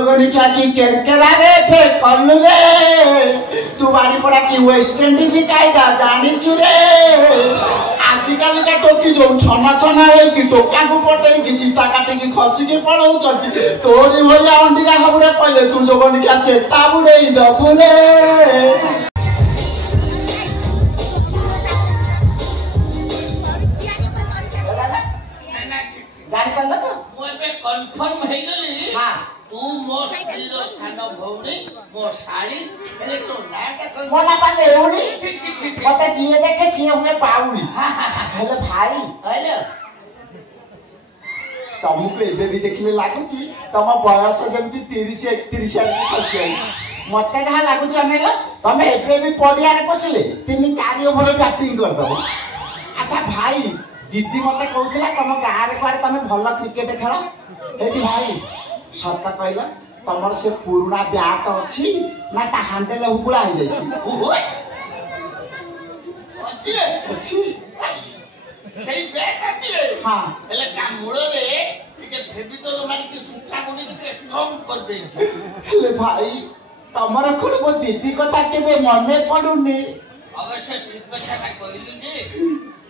क्या की केरकेरा रे फे कल्लू रे तू बाड़ी पड़ा की वेस्ट इंडीज कायदा जानी चुरे आजिकल का टोकी जो छना छना है कि टोका को पटे कि चिता काटे कि खसी के पड़ौ छथि तोरी होया अंडीरा हबड़े पहिले तू जोगन क्या चेता बुड़े दबुले जान पड़ला तो मोय पे कंफर्म हे गली हां तू मो स्त्रीर सानो भौणी मो साली हेले तो नाटा कर मोना पाले एउनी ठीक मते जिए देखे सिए हुए पाउली हेलो भाई हेलो तमको एबे भी देखले लागुची तम बयस जेमती 30 31 आली खसी आई मते जहा लागुची अनेलो तमे एबे भी पडिया रे पसिले 3-4 ओवर बैटिंग कर दबो अच्छा भाई दीदी मते कहउतला तम गाँ रे कुआडे तमे भल्ला क्रिकेट खेल एठी भाई सत्ता कहला तमर से पुराना बैट अछि ना ता हैंडल हुबुला हो जाई ओय अछि सेई बैट आतिले हां हेले का मूल रे जे फेबिकल मारी के सुक्का कोनी के स्ट्रांग कर दे हेले भाई तमर कोन मो दीदी कथा केबे मने पडुनी अवश्य ठीक कथा का कहली जे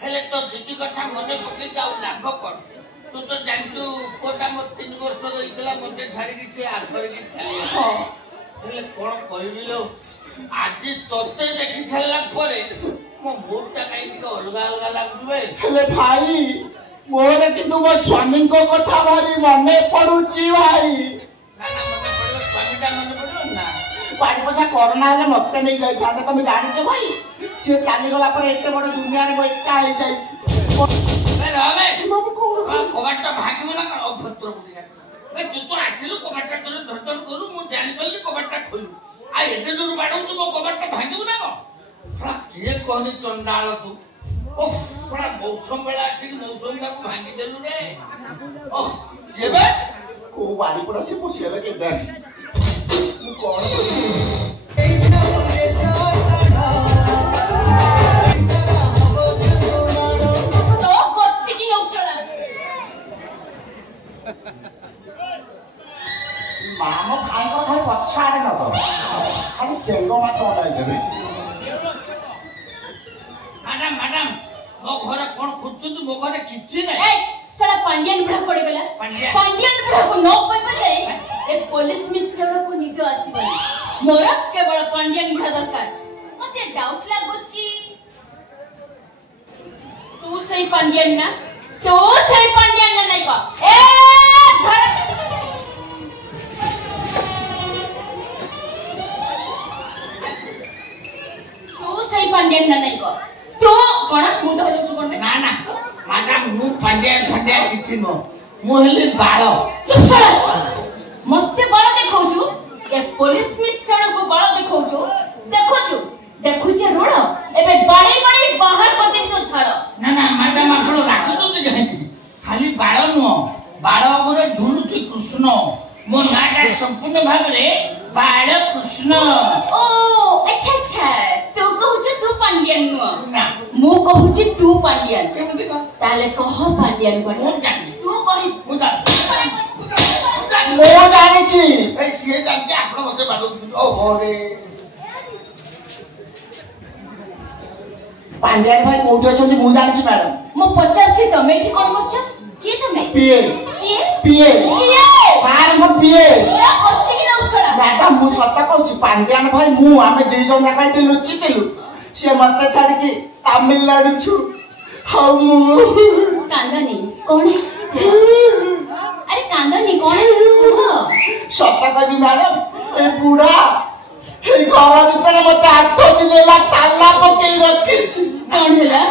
हेले तो दीदी कथा मने पके जाऊ लाभ कर तू तो जानतु कोटा म 3 वर्ष रहितला मते छाडी कि से आखर कि खाली हेले कोन कहबी लो आज तोते देखि खेलला परे मो मूडटा काई टिक अलगा अलगा लागुबे हेले भाई मोरे किंतु मो स्वामी को कथा भारी मने पडुची भाई ना मने पडो स्वामीटा मने पडो ना पानी पसा कोरोना हेले मते नहीं जाई था तमे जानि छ भाई से चाली गला पर एते बड़ दुनिया रे बैठा हे जाई ए रामे बाबू को कबाटटा भागिबो ना अभद्र गुडिया ए तू तो आसिलु कबाटटा तोरे धरधर करू मु जानि पल्ली कबाटटा खोलु आ एते जोर बाडौ तू कबाटटा भागिबो ना को पूरा के कहनी चंडाल तू ओह पूरा मौसम बेला अछि कि मौसमटा को भांगी देलु रे ओह जेबे को बाड़ी पड़ा से पोसियाला के दे मु कोन करी मामो भाई को खाली पछाड़े न तो खाली चेंगो माछ उड़ाई देबे मैडम मो घरे कोन खुचु तू मो घरे किछि नै ए साला पांडियन बुढ़ा पड़े गला पांडियन बुढ़ा को नो पाई बले ए पुलिस मिस्टर को निद आसीबनी मोर केवल पांडियन बुढ़ा दरकार मते डाउट लागोची तू सही पांडियन ना तो सही पांडियन ना नहीं को ए घर तू सही पांडियन ना नहीं को तो कोना मुंड हलो चुकन में ना ना मैडम मु पांडियन किछि नो मु हेली बाळ चुप साला मते बाळ देखौछु ए पुलिस मिस्टर को बाळ देखौछु देखु जे रोड एबे बड़े बाहर कर दे तो छाड़ ना ना मैडम आपण राखु तो जाई खाली बाळ नो बाळ ओरे झुलुची कृष्ण मो नाटा संपूर्ण भाग रे बाळ कृष्ण ओ अच्छा तू कहू तू पांडियन नो ना मु कहू तू पांडियन केमति का ताले कह पांडियन को मु जानि तू कहि मुदा मो जानि छी ए सिए जानि आपण मते बालू ओ होरे पांडियन भाई कोठी अछन मु जानि छी मैडम मो पचार छी तमे एठी कोन मछ के तमे पीए सार मो पीए या कस्ती की नौसड़ा मैडम मु सत्ता कहू पांडियन भाई मु आमे दे जन जाका एठी लुचि तेलु से मते छाड़ के तमिलनाडु छु हम कांदनी कोन है अरे कांदनी कोन है सत्ता कहबी मैडम ए बुढ़ा ए घर भीतर मते 8 दिन ला ताला पकेई रखिछि कोन हैला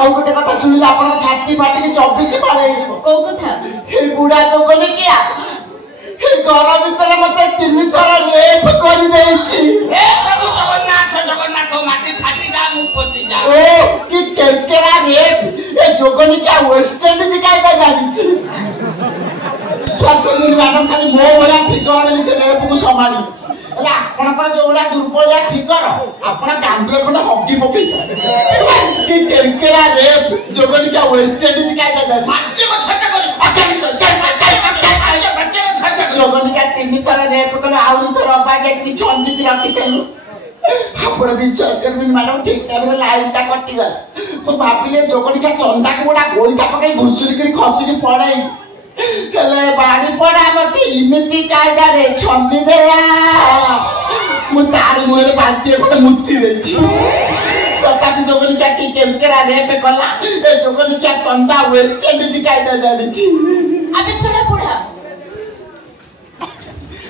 आउ गोटे कथा सुनिला आपण छाती फाटी के 24 मारे हिजो को कथा हे बुढ़ा तो कोने किया हे घर भीतर मते 3 थरा रेप कर देछि हे प्रभु जगन्नाथ माटी फाटी जा मु पछि जा ओ कि केरकेरा रेप ए जोगनी क्या वेस्ट इंडीज काय का जानिछि स्वास्थ्य कर्मी मैडम खाली मो वाला फिगर वाली से रेप को संभाली एला आपनकर जोला दुर्बल फिगर आपण गांडुए खंड हड्डी पकई कि केरकेरा रेप जोगनी क्या वेस्ट इंडीज काय का जानिछि माटी को छटा कर जोगनिका 3 थर रेप कल आउरी तो रब्बा के छंदी की रखी तेनु आपण विश्वास करबिन मैडम ठीक टाइम रे लाइन ता कटि गला मो भाबिले जोगनिका चंदा को गोडा गोइठा पकई घुसुरी करी खसुरी पड़ाई कले बाड़ी पड़ा मते इमिति कायदा रे छंदी देया मु तार मोरे बांती को मुक्ति देछि तथापि जोगनिका की केमतेरा रेप कला ए जोगनिका चंदा वेस्ट इंडीज कायदा जानिछि अबे सुना पड़ा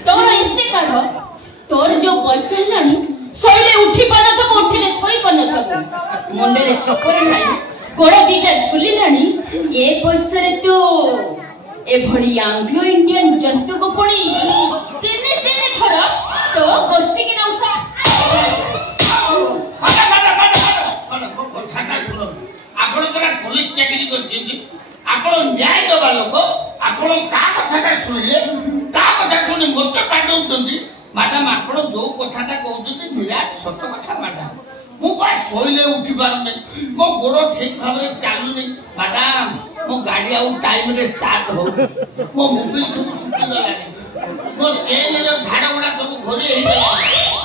तोर एते काढ तोर जो बयस हेलानी सोइले उठी पाना तो उठिले सोई पाना तो मुंडे रे चपर नाही गोड़ दीटा झुली लानी ए बयस रे तू ए भड़ी एंग्लो इंडियन जंतु को पड़ी तीन थर तो गोष्ठी की नौसा आपण तोरा पुलिस चाकरी करछिन आपण न्याय दबा लोक आपण का कथाटा सुनले का कथा कोनी मोटे पाटौछन्ती मैडम आपण जो कथाटा कहउछन्ती निराट सत्य कथा मैडम मु पा सोइले उठी पारने मो गोड़ ठीक भाबरे चालुनी मैडम मो गाड़ी आउ टाइम रे स्टार्ट हो मो मोबाइल सब सुटी गलानी मो चेन रे धाड़ गुडा सब घोरी हेई गला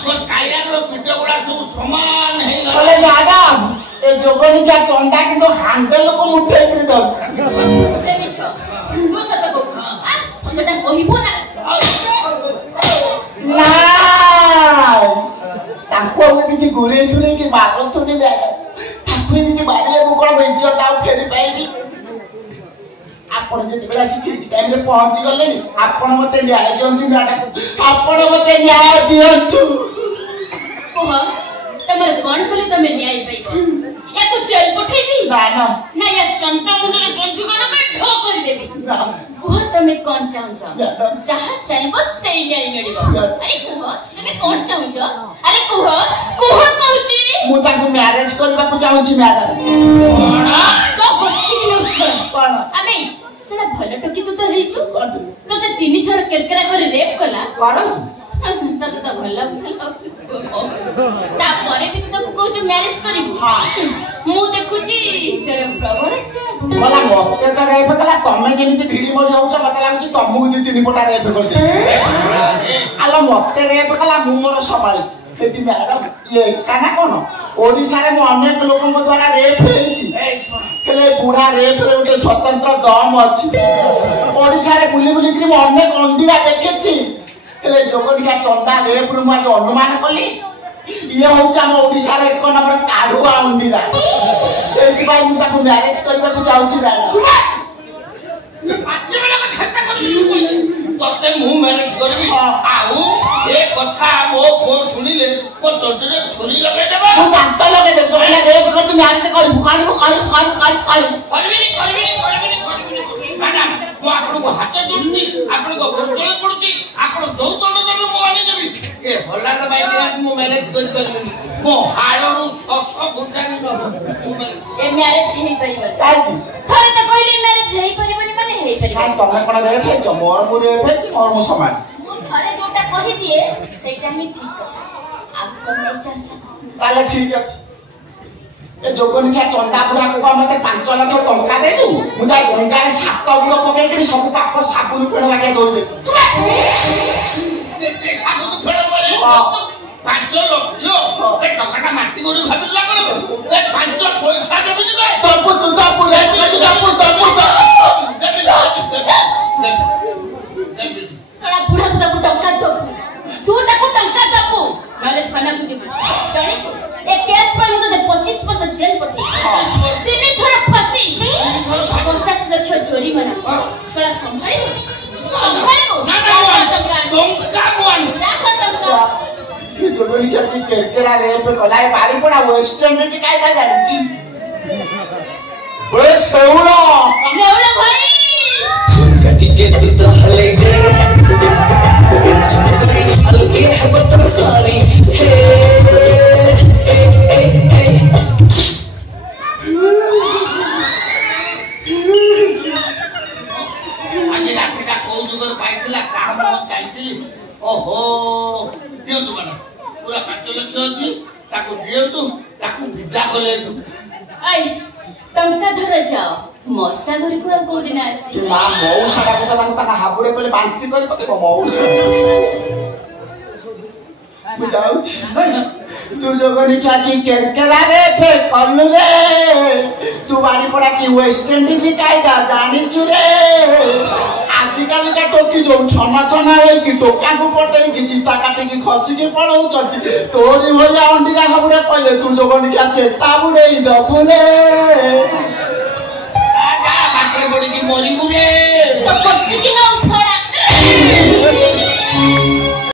मो टायर रो पिट गुडा सब समान हेई गला अरे मैडम ए जोगनिका चंदा किंतु हैंडल को मुठे कर दो से मिछ तू सत को आ सतटा कहिबो ना ना ताको किछि गुरे थुने कि बात थुने मैडम ताको एमिति बारिले को कोन इज्जत आउ फेरी पाइबी आपण जति बेला सिक्योरिटी टाइम रे पहुंची गलेनी आपण मते न्याय दियंतु मैडम आपण मते न्याय दियंतु कोह तमर कोन कले तमे न्याय पाइबो या तो जेल पठेबी ना या चंता मुंडरे बंधु कोन में ढो कर देबी ना कोह तमे कोन चाहौ जहा चाहबो से न्याय मिलिबो अरे कोह तमे कोन चाहौ अरे कोह कहूची मु ताको मैरिज करबा को चाहूची मैडम कोन तो गोष्ठी की नौसर कोन अबे सेना भल टकी तू तो रिचु तो ते 3 थर केरकरा करे रेप कला कोन तते तो भल ता परे भी तो कहूच मैरिज करिबो हां मु देखुची तोर प्रबल छे मला मते त रेप कला तमे जेमिति भिडी मो जाउछ मते लागुची तमु दी 3 पोटा रेप कर दे आलो मते रेप कला मु मोर संभाळी सेति मैडम ये काना कोन ओडिसा रे मो अनेक लोक मो द्वारा रेप हेछि केले बुढ़ा रेप रे उठे स्वतंत्र दम अछि ओडिसा रे बुली बुली करी मो अनेक अंडीरा देखेछि केले जोगनिका चंदा रेप रु मा जो अनुमान कली ये होचा हम ओडिसा रे एक नंबर काढुआ अंडीरा सेति बाय मु ताको मैरिज करबा को चाहूछि मैडम आजे बेला खाता कर तते मु मैरिज करबी आउ ए कथा मो को सुनिले को तोजरे छुरी लगे देबा तू दांत लगे दे जोला रेप कर तू मैरिज कर मैडम मु आपन को हाथ दूंदी आपन को गोटले पड़ुची आपन जो तोड़ देबे मो आने देबी ए भला रे भाई दिना मु मैरिज कर परबी मो हाड़रू सस गुटानी न ए मैरिज ही परिबो काई थरे त कहली मैरिज ही परिबो माने हे परिबो काई तमे कोन रेप हेछ मोर मु रेप हेछ मोर मु समान मु थरे जोटा कहि दिए सेटा ही ठीक कथा आपको नहीं चर्चा ताले ठीक अछि ए जोगनिका चंदा पुरा को मते 5 लाख टंका दे दू मु जा गंगा रे 7 गुड़ पके करी सब पाप साबुन फेण लागे दोले ते साबुन फेण बोले 5 लाख ए टंकाटा माटी गोरी भाबि लागो ए 5 पैसा देबी जे तपु तू तपु रे तपु सड़ा बुढ़ा को तपु टंका दो तू ताको टंका दपु नाले थाना को जे जानि छु ए केस पर मुते 25% जेल पठे तीन थोड़ा फसी 50 लाख चोरी मना सड़ा संभाळिबो ना टंका मोन टंका कि जोगनिका की केरकेरा रेप कलाय बारी पड़ा वेस्ट इंडीज कायदा जानिछि ओए सेउला भाई कटी के तू तो हले गे अलगे है बतर सारी हे आज रातिका को जुगर पाइतला काम चाइतली ओहो दियंतु माने पूरा 5 लाख अछि ताको दियंतु ताको विदा कले तू आई टंका धर जाओ ମଶା ଘରକୁ ଆଉ କୋଉଦିନ ଆସି ମା ମଉସା ଡାକୁଛ ତାଙ୍କ ହାବୁଡେ କହିଲେ ବାନ୍ତି କରି ପକେଇବ ମଉସା ମୁଁ ଯାଉଛି ତୁ ଯୋଗନି क्या की केरकेरा रे फे कल्लू रे तू बाड़ी पड़ा की वेस्ट इंडीज कायदा जानिछु रे आजिकल का टोकी जो छना छना है कि टोका को पटे की चिता काटे की खसी के पड़ौछती तोरी भलिया अंडीरा हाबुडे पहिले तू जोगनी क्या चेता बुडे दबुले